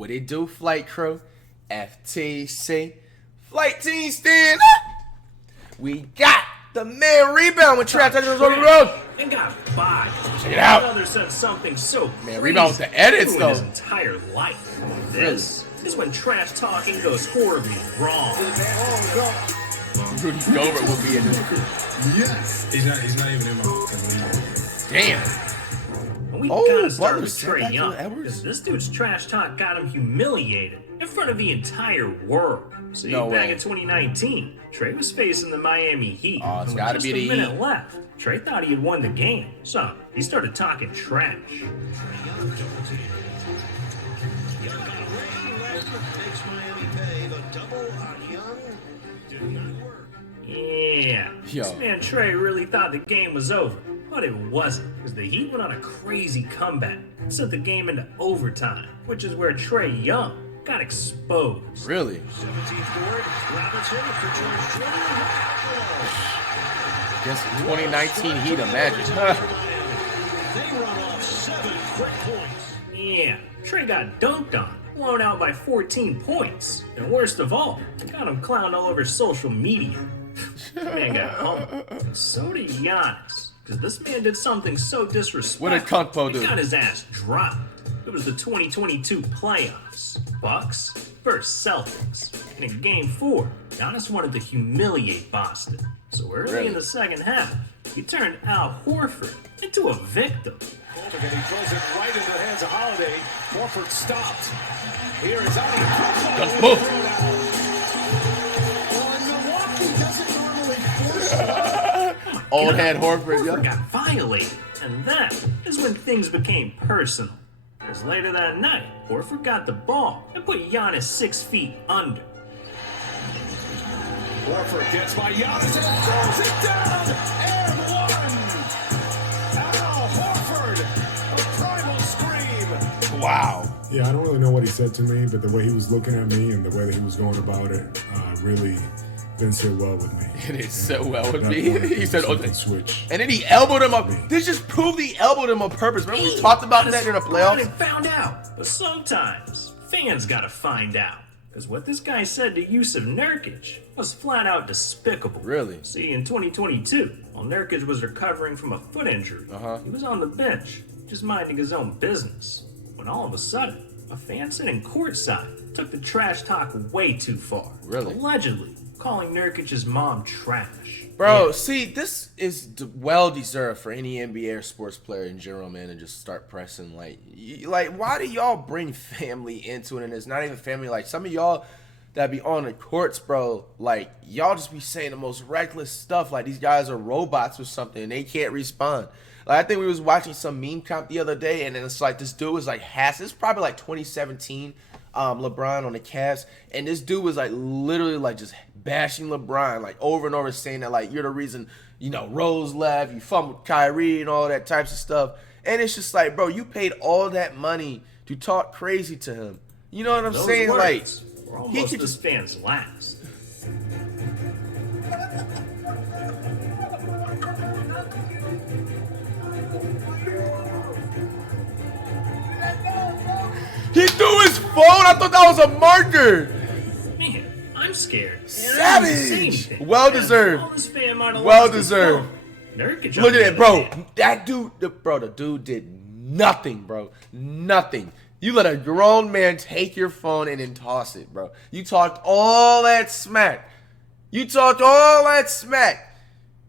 What it do, flight crew? FTC. Flight team stand up. We got the man rebound when Trae Young on the road. And got 5. Check it out. Another said something so Man, rebound with the edits, though. His entire life. This is when trash talking goes horribly wrong. Rudy Gobert will be in this group. Yes. He's not even in my league. Damn. And we gotta start Butler with sent Trae back to Young, Edwards? because this dude's trash talk got him humiliated in front of the entire world. See, No back way. in 2019, Trae was facing the Miami Heat. Oh, it's and with gotta just be a the minute Heat. left, Trae thought he had won the game, so he started talking trash. Yeah, this man Trae really thought the game was over, but it wasn't, because the Heat went on a crazy comeback and sent the game into overtime, which is where Trae Young got exposed. Really? Guess 2019 Heat, imagine. Yeah, Trae got dunked on, blown out by 14 points, and worst of all, got him clowned all over social media. Man got humbled. And so did Giannis, because this man did something so disrespectful. What did Kunkpo do? He got his ass dropped. It was the 2022 playoffs. Bucks versus Celtics. And in Game 4, Giannis wanted to humiliate Boston. So early in the second half, he turned Al Horford into a victim. And he throws it right into the hands of Holiday. Horford stopped. Here is Old head Horford, Horford got violated, and that is when things became personal. Because later that night, Horford got the ball and put Giannis 6 feet under. Horford gets by Giannis and throws it down. And one. Al Horford, a primal scream. Wow. Yeah, I don't really know what he said to me, but the way he was looking at me and the way that he was going about it really didn't sit well with me. It didn't sit well with At me. that point, He said, something "Okay." switch. And then he elbowed him up. This just proved he elbowed him on purpose. Remember we talked about that in the playoffs? And found out, but sometimes fans gotta find out. Because what this guy said to Jusuf Nurkic was flat out despicable. Really? See, in 2022, while Nurkic was recovering from a foot injury, he was on the bench, just minding his own business. When all of a sudden, a fan sitting courtside took the trash talk way too far. Really? Allegedly calling Nurkic's mom trash. Bro, Yeah. see, this is well deserved for any NBA or sports player in general, man, and just start pressing. Like, why do y'all bring family into it? And it's not even family. Like, some of y'all that be on the courts, bro, like, y'all just be saying the most reckless stuff. Like, these guys are robots or something, and they can't respond. Like, I think we was watching some meme comp the other day, and then it's like, this dude was like, it's probably like 2017, LeBron on the Cavs, and this dude was like, literally like just bashing LeBron, like over and over, saying that like, you're the reason, Rose left, you fumbled Kyrie and all that types of stuff. And it's just like, bro, you paid all that money to talk crazy to him. You know what I'm saying? Words Like, were he almost could this just fan's last. he threw his phone. I thought that was a marker. Man, I'm scared. Savage. Well deserved. Well deserved. Look at that, bro. That dude, the dude did nothing, bro. Nothing. You let a grown man take your phone and then toss it, bro. You talked all that smack.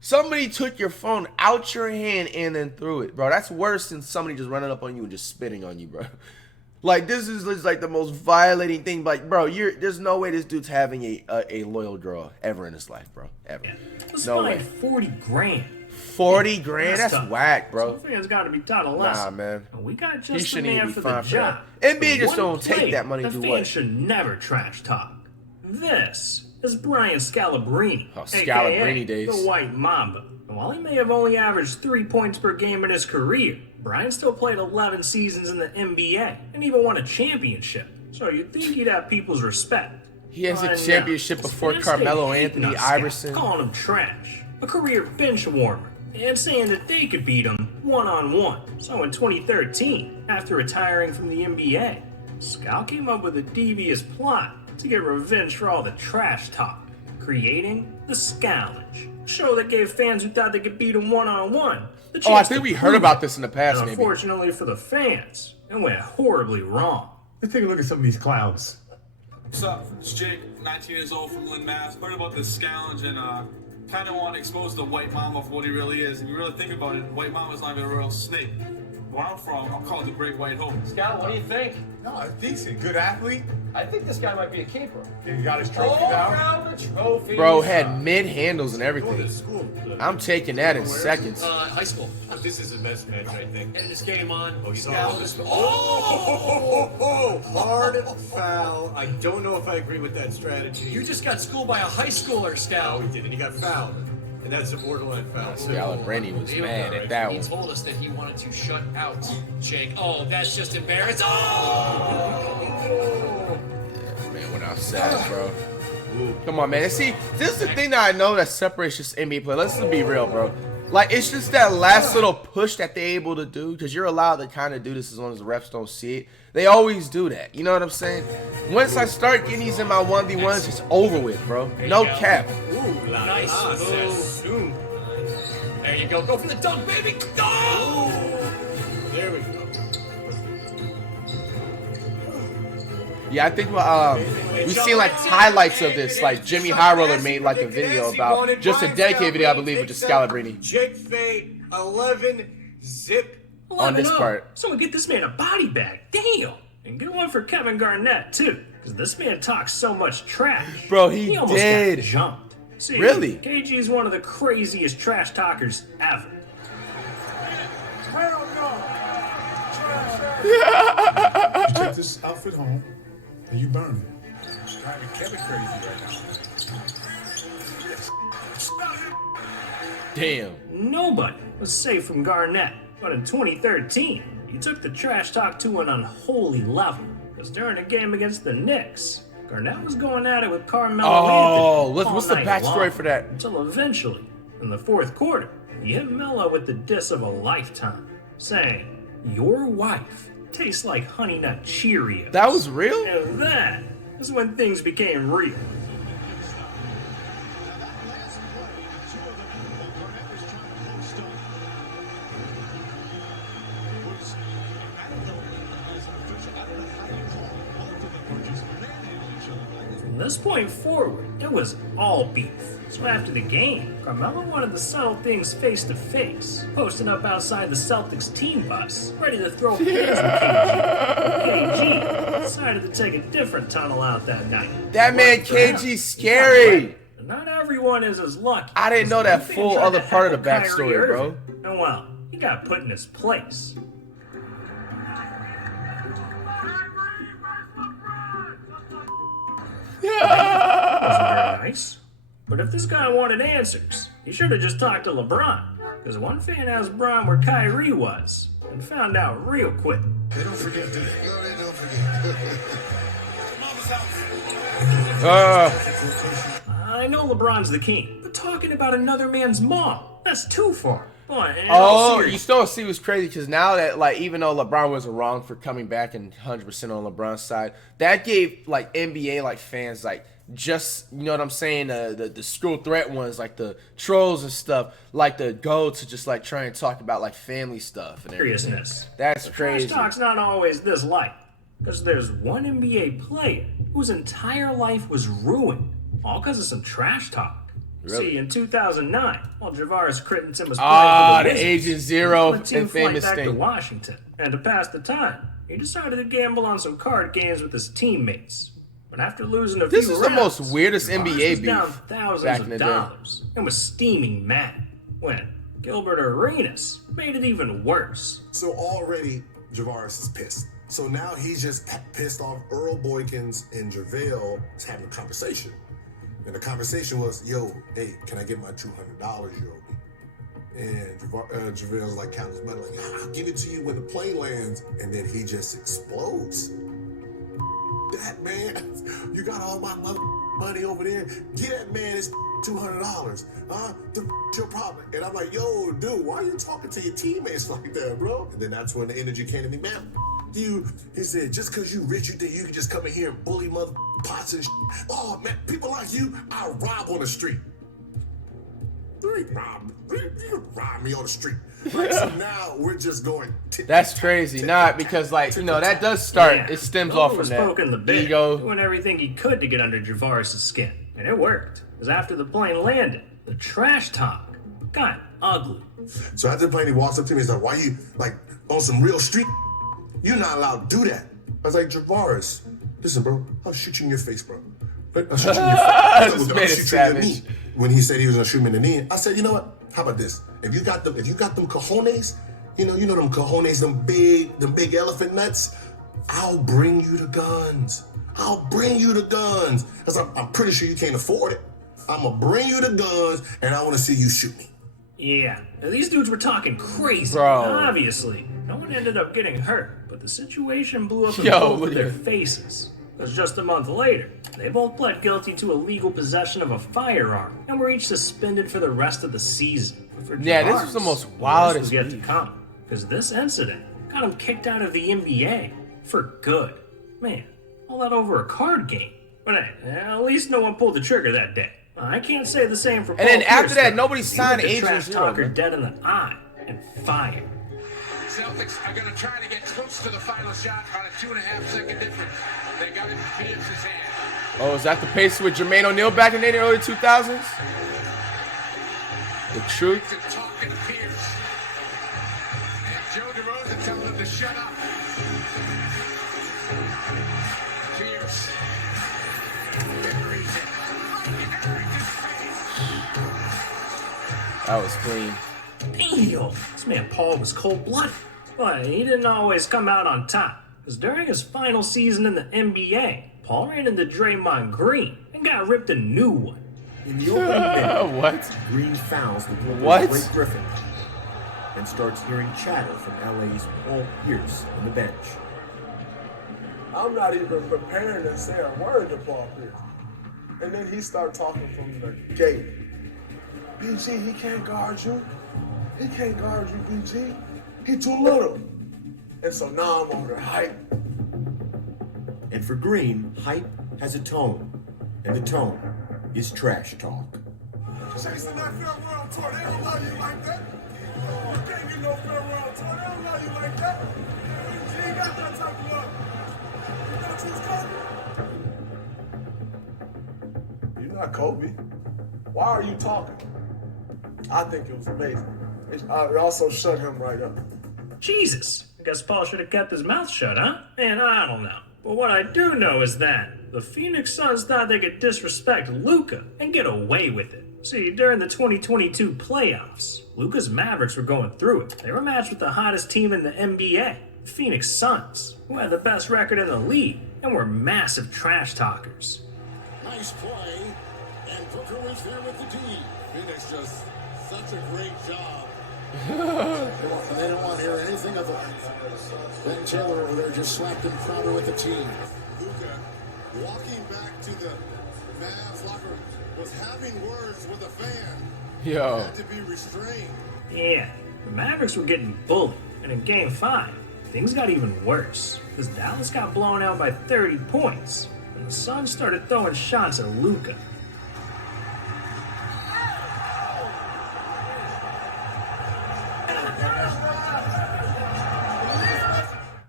Somebody took your phone out your hand and then threw it, bro. That's worse than somebody just running up on you and just spitting on you, bro. Like, this is like the most violating thing. Like, bro, there's no way this dude's having a loyal girl ever in his life, bro. Ever. Yeah. No way. 40 grand. 40 grand? That's whack, bro. Some fans got to be taught a lesson. Nah, man. And we got He just the shouldn't man even be for the fined for job. that. NBA For just one don't take play, that money to the do fans what? should never trash talk. This is Brian Scalabrine, Scalabrine aka days. the White Mamba. And while he may have only averaged 3 points per game in his career, Brian still played 11 seasons in the NBA and even won a championship. So you'd think he'd have people's respect. He has a But championship no, before his fans Carmelo keep Anthony hating on Scott, Iverson. calling him trash, a career bench warmer, and saying that they could beat him one-on-one. So in 2013, after retiring from the NBA, Scal came up with a devious plot to get revenge for all the trash talk, creating the Scalage, a show that gave fans who thought they could beat him one-on-one the chance I think to we heard prove about it. this in the past, And maybe. unfortunately for the fans, it went horribly wrong. Let's take a look at some of these clowns. What's up? It's Jake, 19 years old from Lynn, Mass. Heard about this Scalage and kind of want to expose the white mama for what he really is. If you really think about it, white mama's not even a real snake. Where I'm from, I'll call it the Great White Hope. Scal, what do you think? No, it's decent. Good athlete. I think this guy might be a keeper. He got his trophy All now. around the trophy. Bro had mid handles and Going everything. to school. I'm taking that in seconds. High school. This is the best match, I think. And this game on. Oh, Scal. Hard foul. I don't know if I agree with that strategy. You just got schooled by a high schooler, No, Scal. he didn't. He got fouled. And that's a borderline foul. Scalabrine was mad at that He one. told us that he wanted to shut out Jake. Oh, that's just embarrassing. Oh! Man, went outside, bro. Come on, man. See, this is the thing that I know that separates just NBA play. Let's just be real, bro. Like, it's just that last little push that they're able to do, because you're allowed to kind of do this as long as the refs don't see it. They always do that. You know what I'm saying? Once I start getting these in my 1v1s, it's over with, bro. No cap. Nice move. There you go. Go for the dunk, baby. Go! There we go. Yeah, I think we've seen like highlights of this. Like Jimmy High Roller made like a video about just a dedicated video, I believe, with just Scalabrine Jake Fay, 11, zip. on this 11-0. part. Someone get this man a body bag. Damn. And get one for Kevin Garnett, too. Because this man talks so much trash. Bro, he almost did. got jumped. See, Really? KG is one of the craziest trash talkers ever. You take this outfit home and you burn it. It's driving Kevin crazy right now. Damn. Nobody was safe from Garnett. But in 2013, he took the trash talk to an unholy level. Because during a game against the Knicks, Garnett was going at it with Carmelo Oh, Anthony all what's the night backstory long, for that? Until eventually, in the fourth quarter, he hit Melo with the diss of a lifetime, saying, "Your wife tastes like Honey Nut Cheerios." That was real? And that is when things became real. From this point forward, it was all beef. So after the game, Carmelo wanted to settle things face to face, posting up outside the Celtics team bus, ready to throw hands with KG. KG decided to take a different tunnel out that night. That man Lucky for him, KG he got scary. away. And not everyone is as lucky. I didn't know that One fan full tried other to part of the heckle Kyrie backstory, bro. Irving, and well, he got put in his place. Wasn't very nice. But if this guy wanted answers, he should have just talked to LeBron. Because one fan asked Bron where Kyrie was, and found out real quick. They don't forget, do they? No, they don't forget. I know LeBron's the king, but talking about another man's mom, that's too far. Boy, in all Oh, you seriousness, still see what's crazy because now that like even though LeBron was wrong for coming back and 100% on LeBron's side, that gave like NBA like fans like just you know what I'm saying the school threat ones like the trolls and stuff like the go to just like try and talk about like family stuff and everything. seriousness. That's Trash crazy. talk's not always this light, because there's one NBA player whose entire life was ruined, all because of some trash talk. Really? See, in 2009, while Javaris Crittenton was playing Ah, for the the Wizards, Agent Zero on a team and flight famous back to thing. Washington, and to pass the time, he decided to gamble on some card games with his teammates. But after losing a This few is the rounds, most weirdest Javaris NBA was down beef thousands back of in the day. dollars and was steaming mad when Gilbert Arenas made it even worse. So already Javaris is pissed. So now he's just pissed off Earl Boykins and JaVale is having a conversation. And the conversation was, yo, hey, can I get my $200 you owe me? And JaVale's like counting his money, like, I'll give it to you when the plane lands. And then he just explodes. That man, you got all my money over there. Get that man his $200. Your problem. And I'm like, yo, dude, why are you talking to your teammates like that, bro? And then that's when the energy came to me, man. you. He said, just because you rich, you think you can just come in here and bully mother pots and Oh, man, people like you, I rob on the street. You rob me on the street. Like, so now we're just going. That's crazy. Not because, like, you know, that does start. Yeah. It stems Noah off from was that poking the bit, ego. doing everything he could to get under Javaris' skin, and it worked. Because after the plane landed, the trash talk got ugly. So after the plane, he walks up to me. He's like, "Why you like on some real street? You're not allowed to do that." I was like, "Javaris, listen, bro. I'll shoot you in your face, bro. I'll shoot you in your face. This I'll man shoot is you in your savage. knee." When he said he was gonna shoot me in the knee, I said, "You know what? How about this? If you got them cojones, you know them cojones, them big elephant nuts. I'll bring you the guns. I'll bring you the guns. Cause I'm pretty sure you can't afford it. I'm gonna bring you the guns, and I want to see you shoot me." Yeah, these dudes were talking crazy. Bro. Obviously, no one ended up getting hurt, but the situation blew up in Yo, both look of their at- faces. Because just a month later, they both pled guilty to illegal possession of a firearm and were each suspended for the rest of the season. But for Yeah, this Javaris, was the most this wildest was yet to week. come. Because this incident got him kicked out of the NBA for good. Man, all that over a card game. But hey, at least no one pulled the trigger that day. I can't say the same for Paul then after Pierce, that, though. nobody He signed looked the Adrian trash Zero, talker man. dead in the eye and fired. Celtics are going to try to get close to the final shot on a 2.5-second difference. They got it in Pierce's hand. Oh, is that the pace with Jermaine O'Neal back in the early 2000s? The truth. To talking to Pierce. And Joe DeRosa telling him to shut up. Pierce. Buries it. Buries his face. That was clean. Damn, this man Paul was cold-blooded. But he didn't always come out on top. Because during his final season in the NBA, Paul ran into Draymond Green and got ripped a new one. In the opening minute, What? Green fouls the Clippers' What? Blake Griffin and starts hearing chatter from LA's Paul Pierce on the bench. I'm not even preparing to say a word to Paul Pierce. And then he started talking from the gate. BG, he can't guard you. He can't guard you, BG. He too little. And so now I'm over there hype. And for Green, hype has a tone, and the tone is trash talk. Chasing that fair world tour, they don't love you like that. You can't get no fair world tour, they don't love you like that. You ain't got that type of love. You gonna choose Kobe? You're not Kobe. Why are you talking? I think it was amazing. It also shut him right up. Jesus, I guess Paul should have kept his mouth shut, huh? Man, I don't know. But what I do know is that the Phoenix Suns thought they could disrespect Luka and get away with it. See, during the 2022 playoffs, Luka's Mavericks were going through it. They were matched with the hottest team in the NBA, the Phoenix Suns, who had the best record in the league and were massive trash talkers. Nice play, and Booker was there with the D. Phoenix just such a great job. They don't want to hear anything of it. Ben Taylor over there just slapped him Crowder with the team. Luka walking back to the Mavs locker room was having words with a fan. Yo. Had to be restrained. Yeah, the Mavericks were getting bullied, and in Game 5, things got even worse, because Dallas got blown out by 30 points, and the Suns started throwing shots at Luka.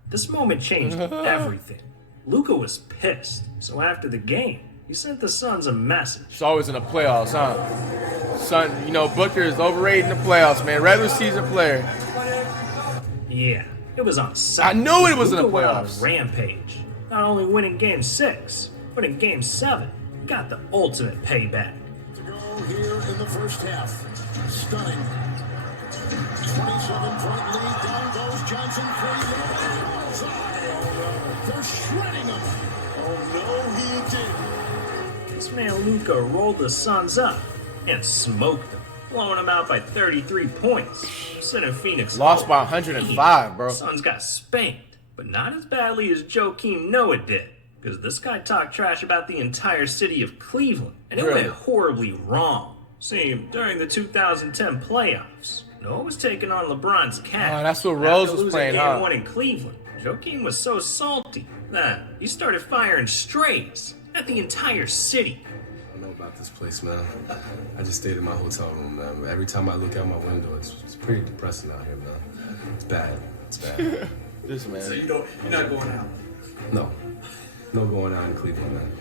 This moment changed everything. Luka was pissed, so after the game, he sent the Suns a message. It's always in the playoffs, huh? Son, you know, Booker is overrated in the playoffs, man. Regular season player. Yeah, it was on Sunday. I knew it was in the Luka went on a playoffs. rampage. Not only winning Game 6, but in Game 7, he got the ultimate payback. To go here in the first half. Stunning. 27-point lead. Down goes Johnson. They're shredding him. Oh, no, he didn't. This man Luka rolled the Suns up and smoked them, blowing them out by 33 points. Sending Phoenix Lost home. by 105, bro. Suns got spanked, but not as badly as Joakim Noah did, because this guy talked trash about the entire city of Cleveland, and it Really? went horribly wrong. See, during the 2010 playoffs, Noah was taking on LeBron's Cavs. Oh, that's what Rose after was losing playing, Game huh? 1 in Cleveland. Joakim was so salty that he started firing strays at the entire city. I don't know about this place, man. I just stayed in my hotel room, man. Every time I look out my window, it's pretty depressing out here, man. It's bad. It's bad. This man. So you're not going out? No. No going out in Cleveland, man.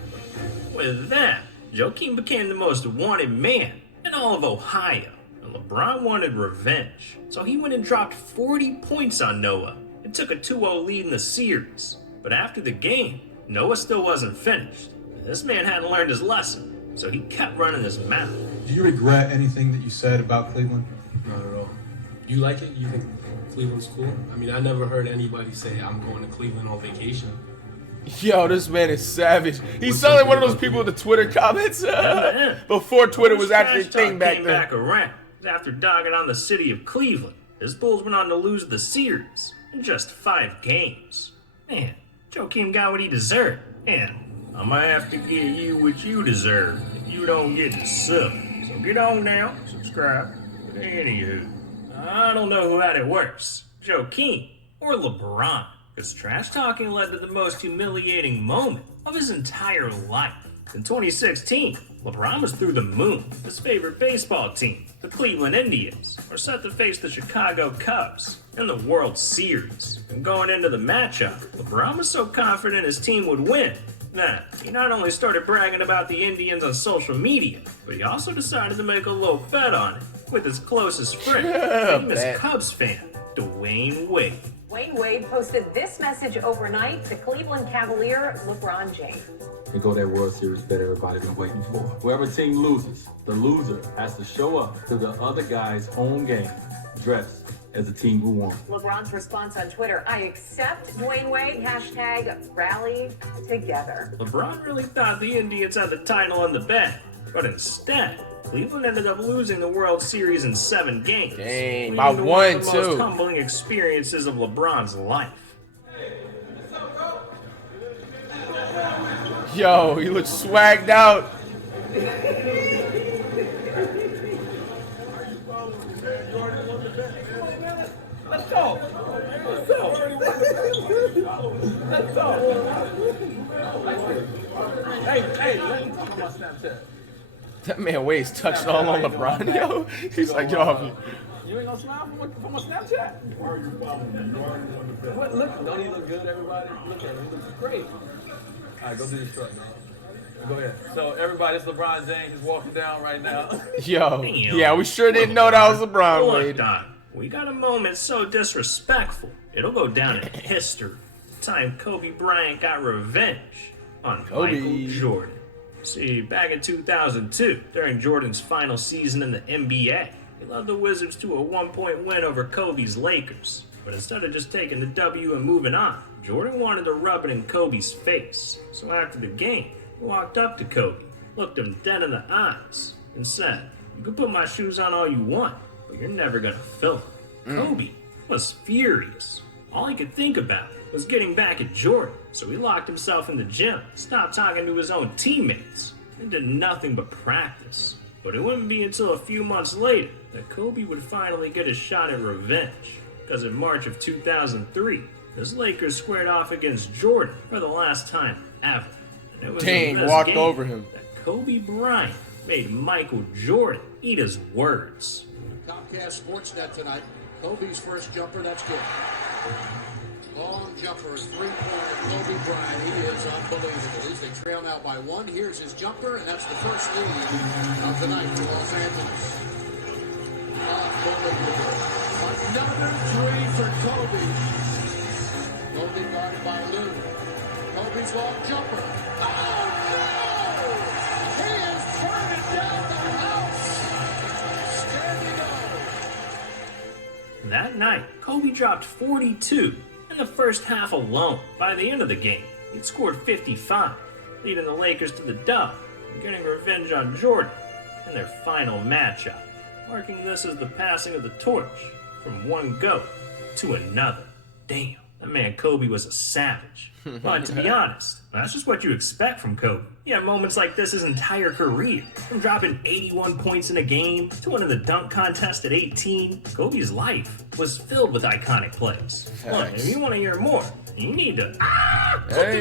With that, Joakim became the most wanted man in all of Ohio. And LeBron wanted revenge. So he went and dropped 40 points on Noah and took a 2-0 lead in the series. But after the game, Noah still wasn't finished. This man hadn't learned his lesson, so he kept running his mouth. Do you regret anything that you said about Cleveland? Not at all. You like it? You think Cleveland's cool? I mean, I never heard anybody say, I'm going to Cleveland on vacation. Yo, this man is savage. He sounded like one of those people with the Twitter comments before Twitter was actually a thing back then. Back around. After dogging on the city of Cleveland, his Bulls went on to lose the series in just 5 games. Man, Joakim got what he deserved. And I might have to give you what you deserve if you don't get the sub. So get on now, subscribe. But anywho, I don't know who had it worse, Joakim or LeBron. Because trash talking led to the most humiliating moment of his entire life. In 2016, LeBron was through the moon. His favorite baseball team, the Cleveland Indians, were set to face the Chicago Cubs in the World Series. And going into the matchup, LeBron was so confident his team would win that he not only started bragging about the Indians on social media, but he also decided to make a low bet on it with his closest friend, famous Cubs fan, Dwayne Wade. Dwayne Wade posted this message overnight to Cleveland Cavalier LeBron James. They go that World Series bet everybody's been waiting for. Whoever team loses, the loser has to show up to the other guy's home game dressed as the team who won. LeBron's response on Twitter, I accept Dwayne Wade, #rally together. LeBron really thought the Indians had the title on the bet, but instead, Cleveland ended up losing the World Series in 7 games. Dang, by one one, of the too. most humbling experiences of LeBron's life. Yo, he looks swagged out. Let's go. Let's go. Let's go. Hey, let me talk about Snapchat. That man Wade's touching all on LeBron, yo. He's like, yo. You ain't gonna smile from my Snapchat? Why are you following me? You already won the bet. What? Look, don't he look good, everybody? Look at him, he looks great. All right, go do your truck now. Go ahead. So everybody, it's LeBron James. He's walking down right now. Yo, yeah, we sure didn't know that was LeBron Wade. We got a moment so disrespectful, it'll go down in history. The time Kobe Bryant got revenge on Michael Jordan. See, back in 2002, during Jordan's final season in the NBA, he led the Wizards to a 1-point win over Kobe's Lakers. But instead of just taking the W and moving on, Jordan wanted to rub it in Kobe's face. So after the game, he walked up to Kobe, looked him dead in the eyes, and said, "You can put my shoes on all you want, but you're never gonna fill them." Kobe was furious. All he could think about was getting back at Jordan, so he locked himself in the gym, stopped talking to his own teammates, and did nothing but practice. But it wouldn't be until a few months later that Kobe would finally get a shot at revenge, because in March of 2003, his Lakers squared off against Jordan for the last time ever. And it was in this walked game over him. that Kobe Bryant made Michael Jordan eat his words. Comcast Sportsnet tonight. Kobe's first jumper, that's good. Long jumper, three-pointer, Kobe Bryant. He is unbelievable. They trail now by 1. Here's his jumper, and that's the first lead of the night for Los Angeles. Unbelievable. Another 3 for Kobe. Kobe guarded by Lou. Kobe's long jumper. Oh, no! He is burning down the house. Standing That night, Kobe dropped 42 in the first half alone. By the end of the game, he'd scored 55, leading the Lakers to the dub and getting revenge on Jordan in their final matchup, marking this as the passing of the torch from one GOAT to another. Damn, that man Kobe was a savage. But to be honest, That's just what you expect from Kobe. He had moments like this his entire career. From dropping 81 points in a game to winning the dunk contest at 18, Kobe's life was filled with iconic plays. Look, if you want to hear more, you need to... Hey.